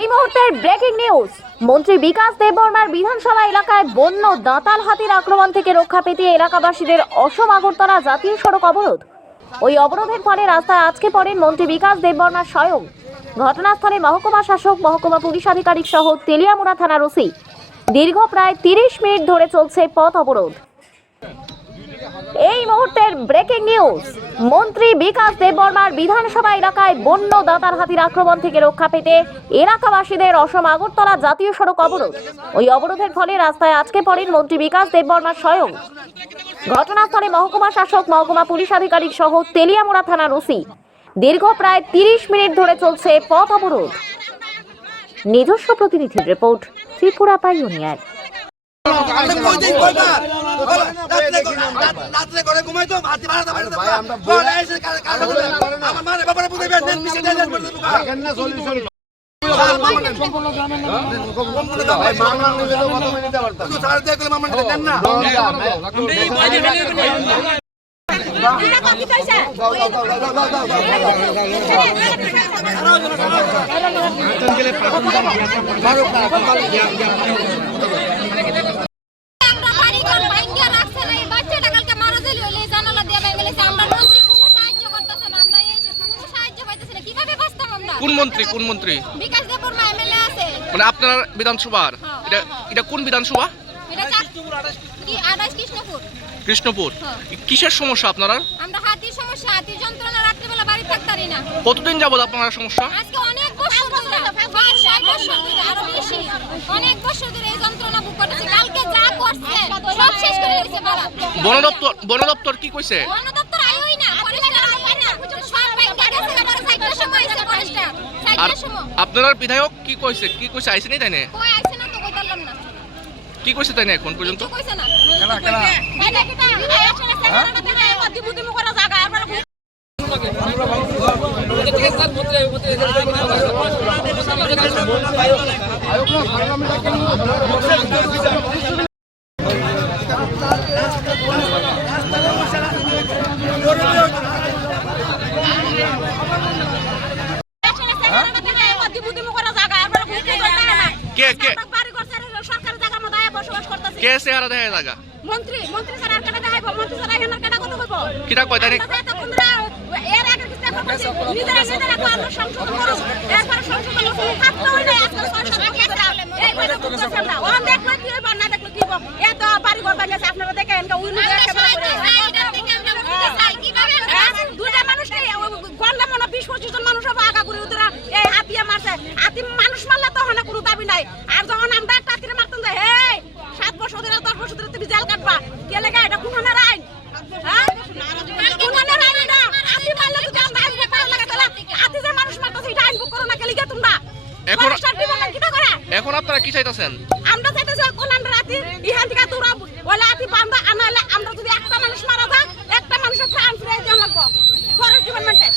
এই মুহূর্তের breaking news মন্ত্রী বিকাশ দেববর্মার বিধানসভা এলাকায় বন্য দাঁতাল হাতির আক্রমণ থেকে রক্ষা পেতে এলাকাবাসীদের অসম আগরতলা জাতীয় সড়ক অবরোধ। ওই অবরোধের ফলে রাস্তায় আজকে পড়েন মন্ত্রী বিকাশ দেববর্মা স্বয়ং। ঘটনাস্থলে মহকুমা শাসক, মহকুমা পুলিশ আধিকারিক সহ তেলিয়ামুড়া থানার ওসি। দীর্ঘ প্রায় তিরিশ মিনিট ধরে চলছে পথ অবরোধ। এই মুহূর্তের ব্রেকিং নিউজ মন্ত্রী বিকাশ দেববর্মার বিধানসভা এলাকায় বন্য দাতার হাতির আক্রমণ থেকে রক্ষা পেতে এলাকাবাসীদের অসম আগরতলা জাতীয় সড়ক অবরোধ। ওই অবরোধের ফলে রাস্তায় আজকে পড়েন মন্ত্রী বিকাশ দেববর্মা স্বয়ং। ঘটনাস্থলে মহকুমা শাসক, মহকুমা পুলিশ আধিকারিক সহ তেলিয়ামুড়া থানার ওসি। দীর্ঘ প্রায় তিরিশ মিনিট ধরে চলছে পথ অবরোধ। নিজস্ব প্রতিনিধির রিপোর্ট ত্রিপুরা পাইওনিয়ার। রাত্রে করে ঘুমাই তো হাতি বাড়াতে বাড়াতে আমার মারে বাবারে দেন দেন বলে দুকা সাড়ে দিয়ে গেলে মামা দেন না আমরা বাড়িঘর ভাঙ্গিয়া রাখছে না, এই বাচ্চাটা কালকে মারা যাইলো, এই জানালা দিয়ে ভেঙে গেছে। আমরা মন্ত্রী কোনো সাহায্য করতেছে না, আমরা এই কোনো সাহায্য পাইতেছি না। কীভাবে বাঁচতাম আমরা? কোন মন্ত্রী কোন মন্ত্রী বিকাশ দেববর্মা MLA আছে। মানে আপনার বিধানসভার হ্যাঁ, এটা হ্যাঁ, এটা কোন বিধানসভা এটা কৃষ্ণপুর। কৃষ্ণপুর হ্যাঁ। কিসের সমস্যা আপনারা আমরা হাতির সমস্যা, হাতির যন্ত্রণা, রাত্রিবেলা বাড়ি থাকতারি না। কতদিন যাবত আপনার সমস্যা আজকে অনেক বছর ধরে, বছর ধরে, আরও বেশি। অনেক বছর ধরে এই যন্ত্রণা ভোগ করতেছি। কালকে যা করছে, সব শেষ করে দিয়েছে বাবা। বন দপ্তর বন দপ্তর কি কইছে বন দপ্তর আইওই না, ফরেস্টার আইওই না। সব ব্যাংকে গেছে, আমার সাইডটার সময় আইছে ফরেস্টার। আর সাইডটার সময়। আপনার বিধায়ক কি কইছে কি কইছে আইসেনি তাই না কই আইছে না তো কইতালাম না। কি কইছে তাই না এখন পর্যন্ত কইছে না। এটা কি তাই? এই আসলে সেখানে থেকে এবার দিবুদিমু করা জায়গা, এবার আসলে সেখানে থেকে এবার দিবুদিমু করা জায়গা, এবার ঘুরতে যাইতে না। কে কে বাড়ি ঘর ছেড়ে সরকারি জায়গার মধ্যে আয়া বসবাস করতেছি। কে চেহারা দেখা জায়গা? মন্ত্রী মন্ত্রী স্যার আর কেন দেখাইবো? মন্ত্রী স্যার এখানে কেন কথা কইবো? কিটা কয় তাই না আমরা তো এতক্ষণ ধরে এর আগে কিছু একটা করছি, নিজেরা নিজেরা একটু আমরা সংশোধন করো এরপরে সংশোধন করো থাকতে হইলে আজকে সংশোধন করতে এই বইটা করতেছেন না ওরা দেখলে কি হইব না দেখলে কি হইব? এত বাড়ি ঘর বানিয়েছে আপনারা দেখেন একেবারে করে। হ্যাঁ, দুইটা মানুষ নেই গন্ডা মনে বিশ পঁচিশ জন মানুষ হবে আগা করে ওদের এই হাতিয়া মারছে হাতি মানুষ মারলে তো হনে কোনো দাবি নাই আর যখন আমরা একটা হাতিরে মারতাম যে হে সাত বছর ধরে দশ বছর ধরে তুমি জেল কাটবা কে লেগে এটা কুহানের আইন হ্যাঁ কুহানের আইন এটা হাতি মারলে যদি আমরা আইন বেকার লাগে তাহলে হাতি যে মানুষ মারতেছে এটা আইন বুক করো না কে লেগে তোমরা এখন- ফরেস্টার ডিপার্টমেন্ট কিটা করে এখন আপনারা কি চাইতেছেন? আমরা চাইতেছি কোন আমরা রাতি ইহান থেকে তোরা ওলা রাতি বান্ধা আনালে আমরা যদি একটা মানুষ মারা যায় একটা মানুষের প্রাণ দেওয়া লাগবো। ফরেস্ট ডিপার্টমেন্টে।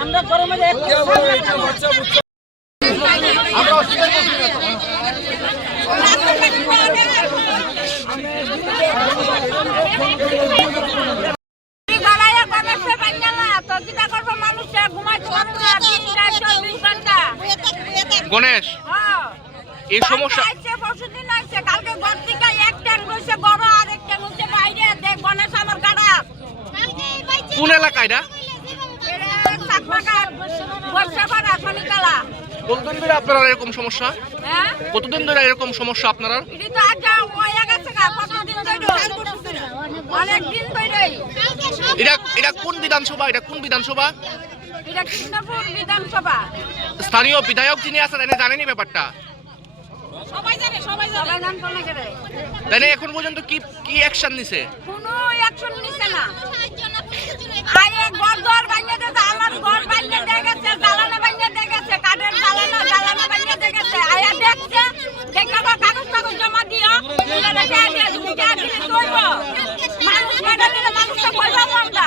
আমরা গরমে এই সমস্যা কালকে ঘর থেকে এক ট্যাং রয়েছে বড় আর বাইরে। দেখ গণেশ আমার গাড়া কোন এলাকায় না কতদিন ধরে আপনারা এরকম সমস্যা? হ্যাঁ? কতদিন ধরে এরকম সমস্যা আপনারা? এটি তো আজ গেছে গা কতদিন ধরে? অনেক দিন ধরে এটা এটা কোন বিধানসভা? এটা কোন বিধানসভা? এটা কৃষ্ণপুর বিধানসভা। স্থানীয় বিধায়ক যিনি আছেন এনে জানেনি ব্যাপারটা। সবাই জানে সবাই জানে। নাম কোন করে তাই না এখন পর্যন্ত কি কি অ্যাকশন নিছে? কোনো অ্যাকশন নিছে না। ঘর ঘর গেছে জ্বালানো গেছে কাঠের জ্বালানো জ্বালানো গেছে। আয়া দেখছে কাগজ কাগজ জমা রেখে দিয়ে তুমি কে মানুষ মানুষকে আমরা।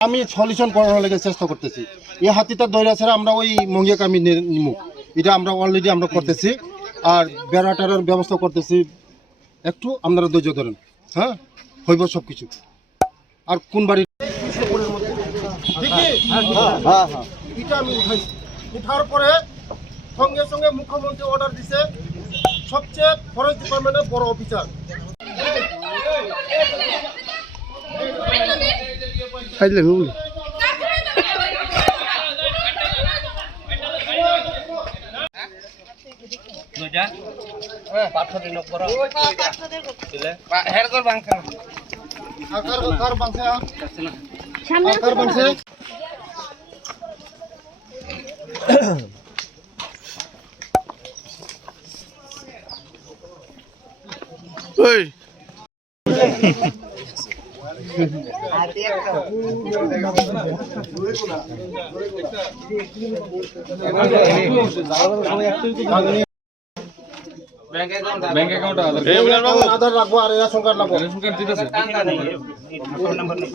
আমি সলিউশন করার লেগে চেষ্টা করতেছি। এই হাতিটা দৈরা ছাড়া আমরা ওই মঙ্গিয়াকে আমি নিমু। এটা আমরা অলরেডি আমরা করতেছি। আর বেড়া টেরার ব্যবস্থা করতেছি। একটু আপনারা ধৈর্য ধরেন। হ্যাঁ? হইব সব কিছু আর কোন বাড়ি হ্যাঁ হ্যাঁ। এটা আমি উঠাইছি। উঠার পরে সঙ্গে সঙ্গে মুখ্যমন্ত্রী অর্ডার দিছে। সবচেয়ে ফরেস্ট ডিপার্টমেন্টের বড় অফিসার আকার বাংছে আধার রাখব আর রেশন কার্ড রাখব।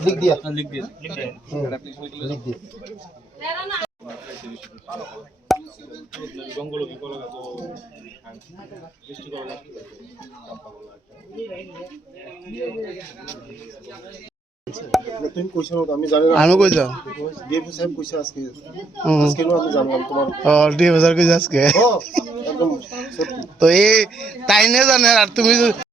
লিখ দিয়া। লিখ দিয়া। লিখ দিয়া। তুমি কইছো না তো, আমি জানি না আমি কই যাও ডিএফ সাহেব কইছে আজকে। হুম। আজকে নো আমি জানলাম তোমার ও দুই হাজার কই আজকে। ও একদম। সত্যি তো এই তাই নে জানে আর তুমি যদি-